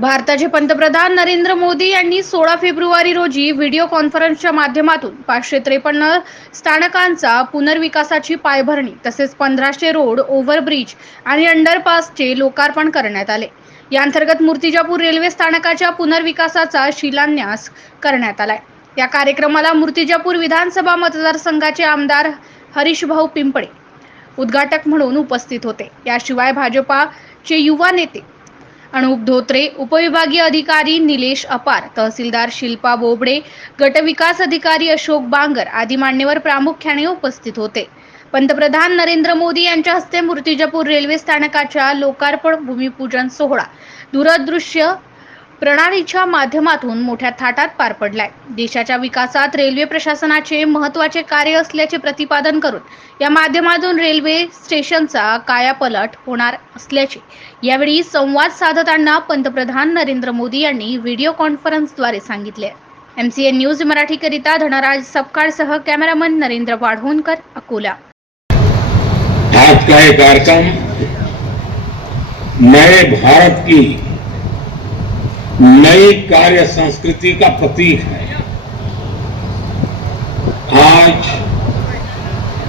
भारताचे पंतप्रधान नरेंद्र मोदी यांनी 16 फेब्रुवारी रोजी व्हिडिओ कॉन्फरन्सच्या माध्यमातून 553 स्थानकांचा पुनर्विकासाची पायाभरणी तसेच 1500 रोड, ओव्हरब्रिज आणि अंडरपासचे लोकार्पण करण्यात आले. या अंतर्गत मूर्तिजापूर रेल्वे स्थानकाच्या पुनर्विकासाचा शिलान्यास करण्यात आलाय. या कार्यक्रमाला मूर्तिजापूर विधानसभा मतदारसंघाचे आमदार हरीशभाऊ पिंपळे उद्घाटक म्हणून उपस्थित होते. याशिवाय भाजपाचे युवा नेते अनुप धोत्रे, उपविभागीय अधिकारी निलेश अपार, तहसीलदार शिल्पा बोबडे, गटविकास अधिकारी अशोक बांगर आदी मान्यवर प्रामुख्याने उपस्थित होते. पंतप्रधान नरेंद्र मोदी यांच्या हस्ते मूर्तिजापूर रेल्वे स्थानकाच्या लोकार्पण भूमिपूजन सोहळा दूरदृश्य प्रणालीच्या माध्यमातून मोठ्या थाटात पार पडलाय. देशाच्या विकासात रेल्वे प्रशासनाचे महत्त्वाचे कार्य असल्याचे प्रतिपादन करून या माध्यमातून रेल्वे स्टेशनचा कायापालट होणार असल्याचे यावेळी संवाद साधताना पंतप्रधान नरेंद्र मोदी यांनी व्हिडिओ कॉन्फरन्सद्वारे सांगितले. MCN न्यूज मराठी करिता धनराज सपकाळसह कॅमेरामन नरेंद्र वाढवणकर, अकोला. आज का ये कार्यक्रम नए भारत की नई कार्य संस्कृति का प्रतीक है. आज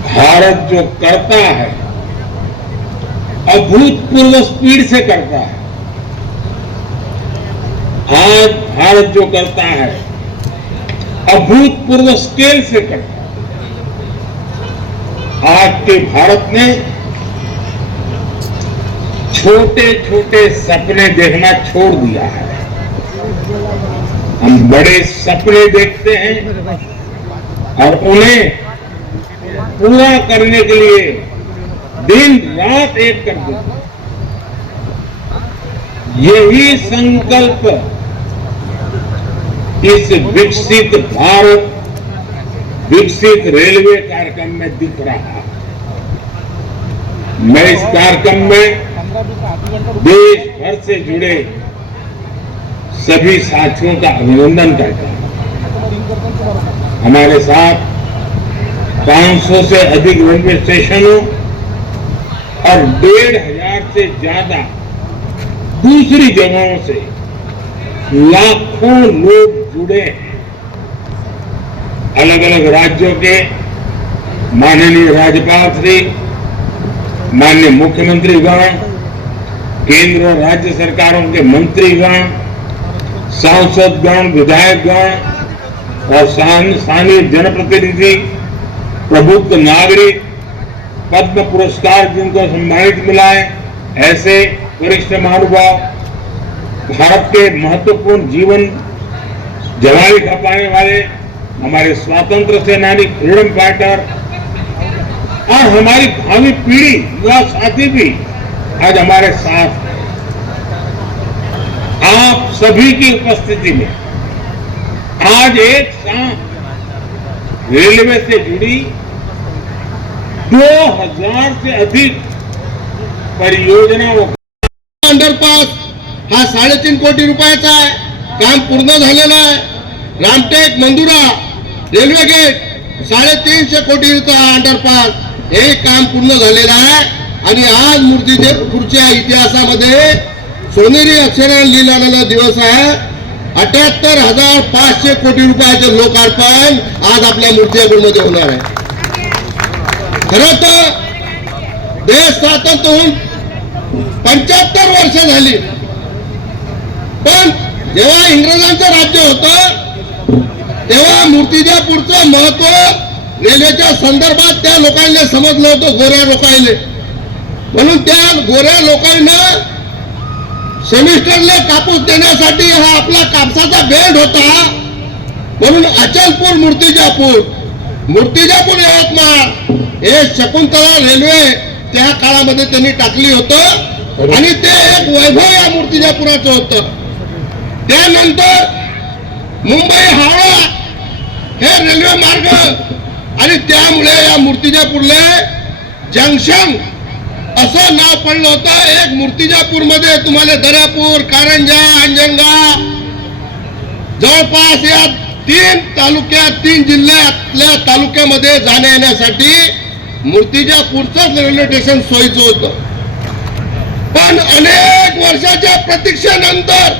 भारत जो करता है अभूतपूर्व स्पीड से करता है. आज भारत जो करता है अभूतपूर्व स्केल से करता है. आज के भारत ने छोटे छोटे सपने देखना छोड़ दिया है. हम बड़े सपने देखते हैं और उन्हें पूरा करने के लिए दिन रात एक कर देते हैं. यही संकल्प इस विकसित भारत, विकसित रेलवे कार्यक्रम में दिख रहा है. मैं इस कार्यक्रम में देश भर से जुड़े सभी साथियों का अभिनंदन करता हूं. हमारे साथ 500 से अधिक रेलवे स्टेशनों और 1500 से ज्यादा दूसरी जगहों से लाखों लोग जुड़े हैं. अलग अलग राज्यों के माननीय राज्यपाल श्री, माननीय मुख्यमंत्रीगण, केंद्र और राज्य सरकारों के मंत्रीगण, सांसदगण, विधायकगण और स्थानीय जनप्रतिनिधि, प्रबुद्ध नागरिक, पद्म पुरस्कार जिनको सम्मानित मिला है, ऐसे वरिष्ठ महानुभाव, भारत के महत्वपूर्ण जीवन जवानी खपाने वाले हमारे स्वतंत्र सेनानी, फ्रीडम फाइटर और हमारी भावी पीढ़ी, युवा साथी भी आज हमारे साथ हैं. आप सभी की उपस्थिति में आज एक साथ रेलवे से जुड़ी 2000 से अधिक परियोजनाओं. अंडरपास हा 3.5 कोटी रुपयाचा आहे. काम पूर्ण झालेलं आहे. रामटेक मंदुरा रेल्वे गेट 350 कोटीचा अंडरपास, हे काम पूर्ण झालेलं आहे. आणि आज मूर्तिजापूरच्या इतिहासामध्ये सोनेरी अक्षराने लिहिलेला दिवस आहे. 78,500 कोटी रुपयाचे लोकार्पण आज आपल्या मूर्तिजापूरमध्ये होणार आहे. खरं तर देश स्वातंत्र्य होऊन 75 वर्ष झाली, पण जेव्हा इंग्रजांचं राज्य होतं तेव्हा मूर्तिजापूरचं महत्व रेल्वेच्या संदर्भात त्या लोकांना समजलं होतं, गोऱ्या लोकांना. म्हणून त्या गोऱ्या लोकांना सेमिस्टरला कापूस देण्यासाठी हा आपला कापसाचा बेल्ट होता. म्हणून अचलपूर मूर्तिजापूर, मूर्तिजापूर यवतमाळ हे शकुंतला रेल्वे त्या काळामध्ये त्यांनी टाकली होतं आणि ते एक वैभव या मूर्तिजापुराचं होतं. त्यानंतर मुंबई हावडा हे रेल्वे मार्ग आणि त्यामुळे या मूर्तिजापूरला जंक्शन असं नाव पडलं होतं. एक मूर्तिजापूरमध्ये तुम्हाला दर्यापूर, कारंजा, अंजनगाव जवळपास या 3 तालुक्यात, 3 जिल्ह्यातल्या तालुक्यामध्ये जाण्या येण्यासाठी मूर्तिजापूरचं रेल्वे स्टेशन सोयीचं होतं. पण अनेक वर्षाच्या प्रतीक्षेनंतर